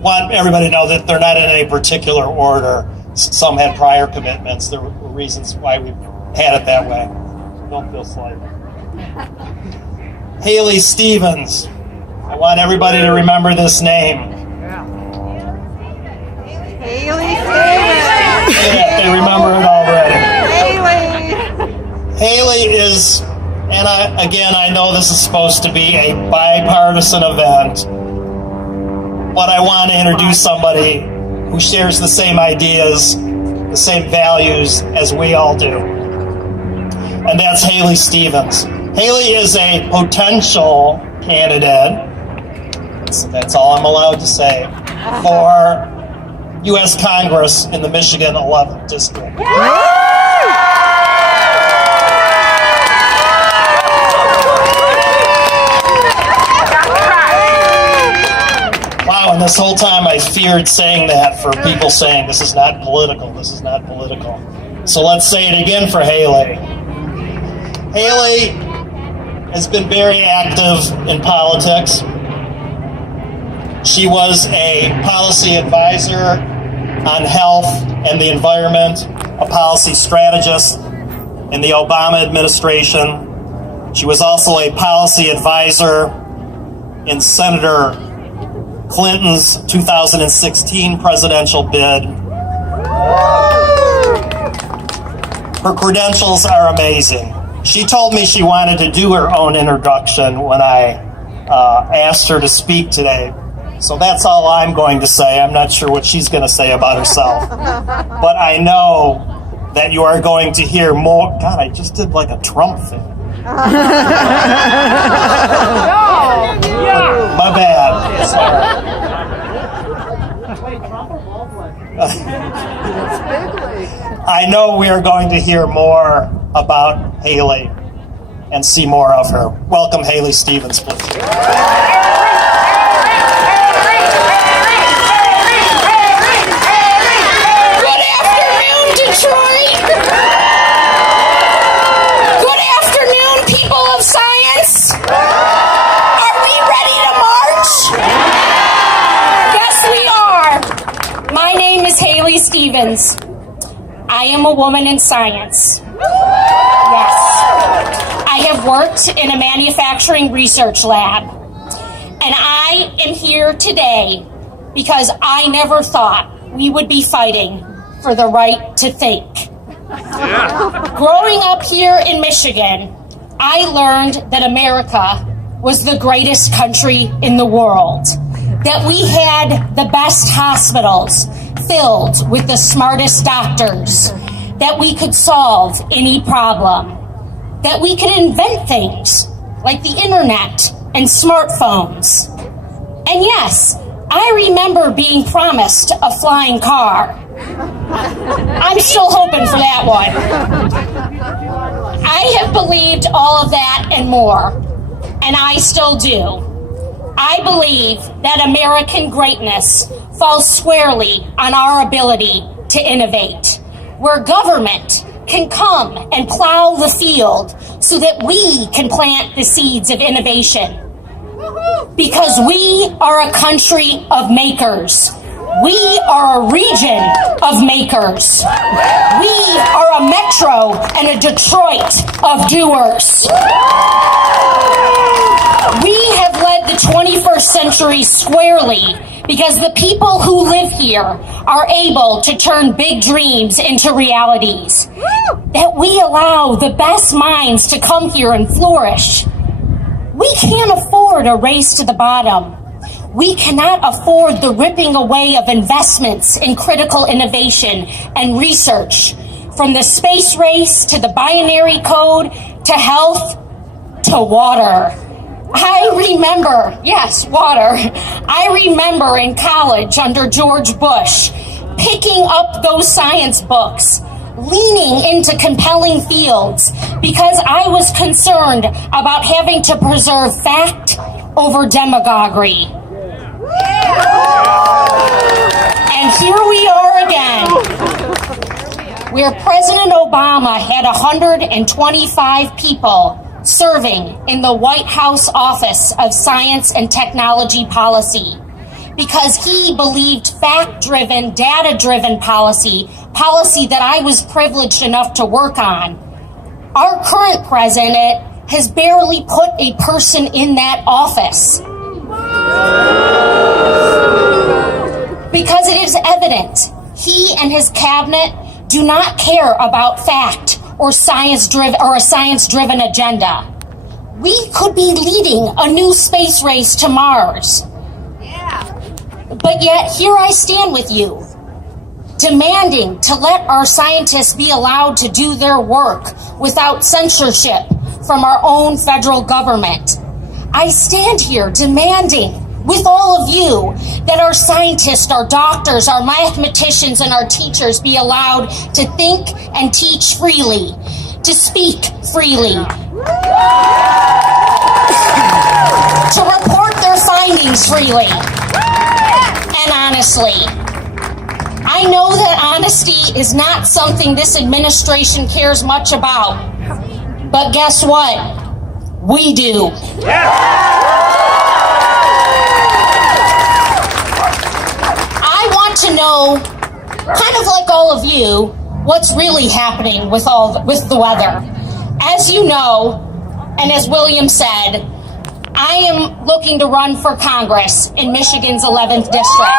want everybody to know that they're not in any particular order. Some had prior commitments. There were reasons why we had it that way. Don't feel slighted. Haley Stevens. I want everybody to remember this name. Haley Stevens. Yeah, they remember it already. Haley. Haley is, and I know this is supposed to be a bipartisan event, but I want to introduce somebody who shares the same ideas, the same values as we all do. And that's Haley Stevens. Haley is a potential candidate, that's all I'm allowed to say, for U.S. Congress in the Michigan 11th District. Wow, and this whole time I feared saying that for people saying this is not political, this is not political. So let's say it again for Haley. Haley has been very active in politics. She was a policy advisor on health and the environment, a policy strategist in the Obama administration. She was also a policy advisor in Senator Clinton's 2016 presidential bid. Her credentials are amazing. She told me she wanted to do her own introduction when I asked her to speak today. So that's all I'm going to say. I'm not sure what she's going to say about herself. But I know that you are going to hear more. God, I just did like a Trump thing. My bad. I know we are going to hear more about Haley and see more of her. Welcome, Haley Stevens, please. Good afternoon, Detroit. Good afternoon, people of science. Are we ready to march? Yes, we are. My name is Haley Stevens. I am a woman in science. Yes. I have worked in a manufacturing research lab. And I am here today because I never thought we would be fighting for the right to think. Growing up here in Michigan, I learned that America was the greatest country in the world, that we had the best hospitals filled with the smartest doctors, that we could solve any problem, that we could invent things like the internet and smartphones. And yes, I remember being promised a flying car. I'm still hoping for that one. I have believed all of that and more, and I still do. I believe that American greatness falls squarely on our ability to innovate, where government can come and plow the field so that we can plant the seeds of innovation. Because we are a country of makers. We are a region of makers. We are a metro and a Detroit of doers. We have led the 21st century squarely because the people who live here are able to turn big dreams into realities. That we allow the best minds to come here and flourish. We can't afford a race to the bottom. We cannot afford the ripping away of investments in critical innovation and research, from the space race to the binary code to health to water. I remember, yes, water. I remember in college under George Bush, picking up those science books, leaning into compelling fields because I was concerned about having to preserve fact over demagoguery. And here we are again, where President Obama had 125 people serving in the White House Office of Science and Technology Policy because he believed fact-driven, data-driven policy that I was privileged enough to work on. Our current president has barely put a person in that office. Because it is evident he and his cabinet do not care about fact or a science-driven agenda. We could be leading a new space race to Mars. But yet, here I stand with you, demanding to let our scientists be allowed to do their work without censorship from our own federal government. I stand here demanding with all of you that our scientists, our doctors, our mathematicians, and our teachers be allowed to think and teach freely, to speak freely, to report their findings freely. And honestly, I know that honesty is not something this administration cares much about. But guess what? We do. I want to know, kind of like all of you, what's really happening with the weather. As you know, and as William said, I am looking to run for Congress in Michigan's 11th district.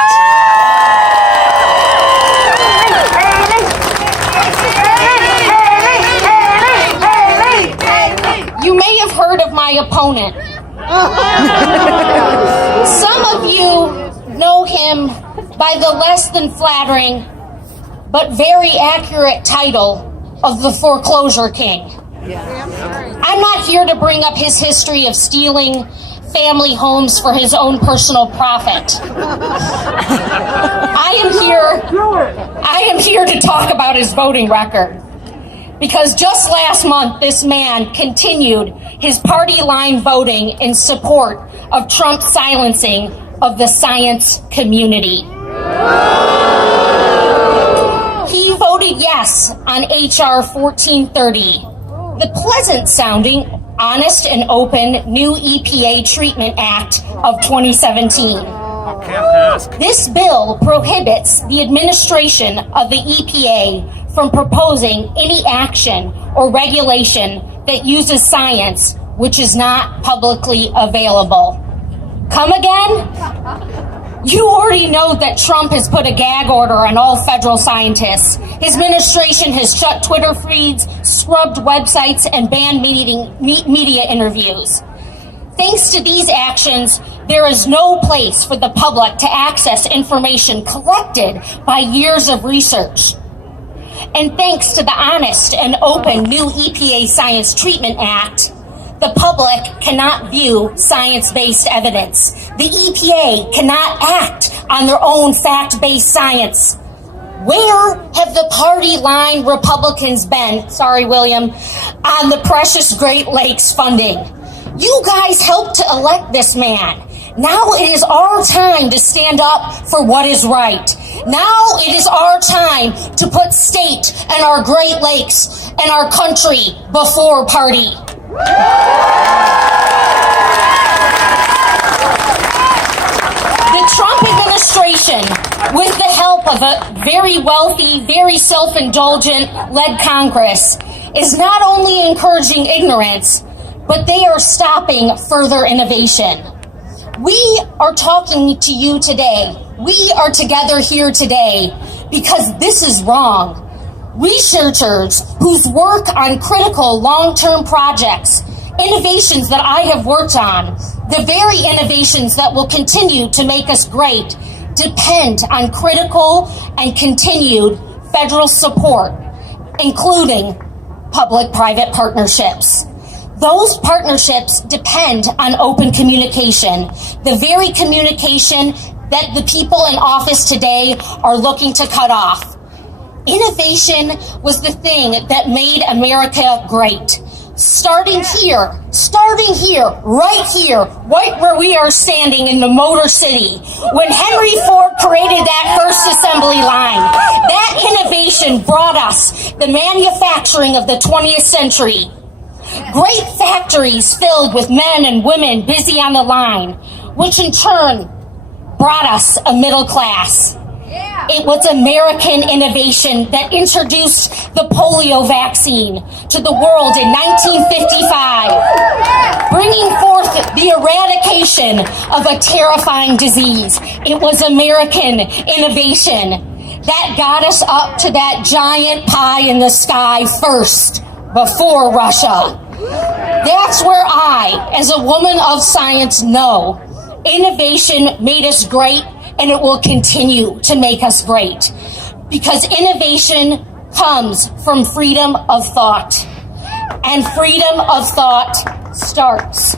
You may have heard of my opponent. Some of you know him by the less than flattering but very accurate title of the Foreclosure King. I'm not here to bring up his history of stealing family homes for his own personal profit. I am here to talk about his voting record. Because just last month, this man continued his party line voting in support of Trump's silencing of the science community. He voted yes on H.R. 1430, the pleasant-sounding, honest and open new EPA Treatment Act of 2017. This bill prohibits the administration of the EPA from proposing any action or regulation that uses science which is not publicly available. Come again? You already know that Trump has put a gag order on all federal scientists. His administration has shut Twitter feeds, scrubbed websites, and banned media interviews. Thanks to these actions, there is no place for the public to access information collected by years of research. And thanks to the honest and open new EPA Science Treatment Act, the public cannot view science-based evidence. The EPA cannot act on their own fact-based science. Where have the party line Republicans been, sorry, William, on the precious Great Lakes funding? You guys helped to elect this man. Now it is our time to stand up for what is right. Now it is our time to put state and our Great Lakes and our country before party. The Trump administration, with the help of a very wealthy, very self-indulgent led Congress, is not only encouraging ignorance, but they are stopping further innovation. We are talking to you today. We are together here today because this is wrong. Researchers whose work on critical long-term projects, innovations that I have worked on, the very innovations that will continue to make us great, depend on critical and continued federal support, including public-private partnerships. Those partnerships depend on open communication, the very communication that the people in office today are looking to cut off. Innovation was the thing that made America great. Starting here, right where we are standing in the Motor City, when Henry Ford created that first assembly line. That innovation brought us the manufacturing of the 20th century. Great factories filled with men and women busy on the line, which in turn brought us a middle class. It was American innovation that introduced the polio vaccine to the world in 1955, bringing forth the eradication of a terrifying disease. It was American innovation that got us up to that giant pie in the sky first, before Russia. That's where I, as a woman of science, know innovation made us great, and it will continue to make us great. Because innovation comes from freedom of thought. And freedom of thought starts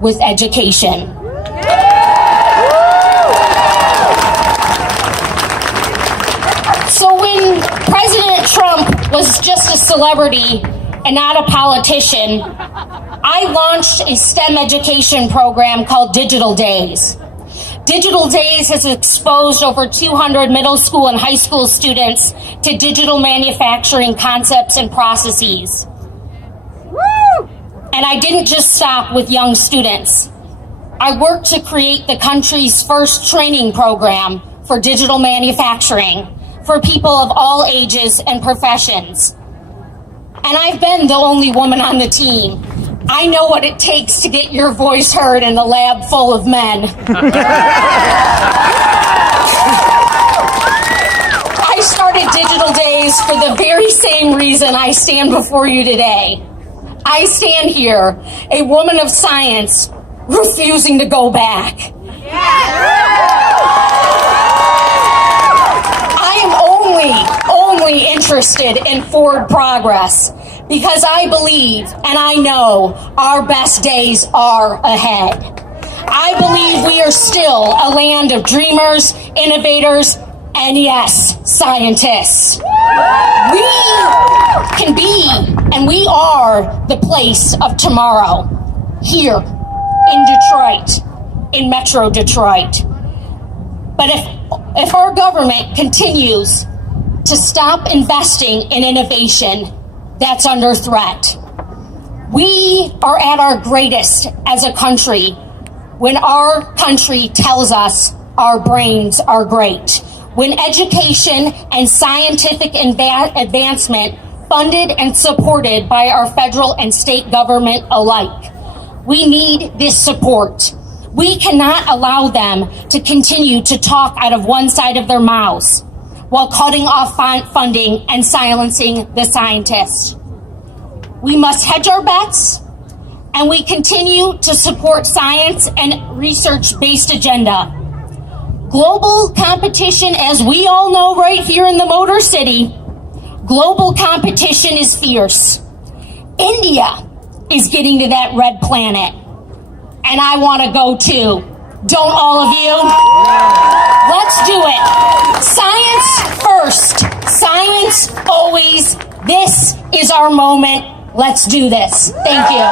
with education. So when President Trump was just a celebrity and not a politician, I launched a STEM education program called Digital Days. Digital Days has exposed over 200 middle school and high school students to digital manufacturing concepts and processes. Woo! And I didn't just stop with young students. I worked to create the country's first training program for digital manufacturing for people of all ages and professions. And I've been the only woman on the team. I know what it takes to get your voice heard in a lab full of men. I started Digital Days for the very same reason I stand before you today. I stand here, a woman of science, refusing to go back. I am only interested in forward progress, because I believe and I know our best days are ahead. I believe we are still a land of dreamers, innovators, and yes, scientists. We can be and we are the place of tomorrow here in Detroit, in Metro Detroit. But if our government continues to stop investing in innovation, that's under threat. We are at our greatest as a country when our country tells us our brains are great. When education and scientific advancement funded and supported by our federal and state government alike. We need this support. We cannot allow them to continue to talk out of one side of their mouths while cutting off funding and silencing the scientists. We must hedge our bets, and we continue to support science and research-based agenda. Global competition, as we all know right here in the Motor City, global competition is fierce. India is getting to that red planet, and I want to go too. Don't all of you? Let's do it. Science first. Science always. This is our moment. Let's do this. Thank you.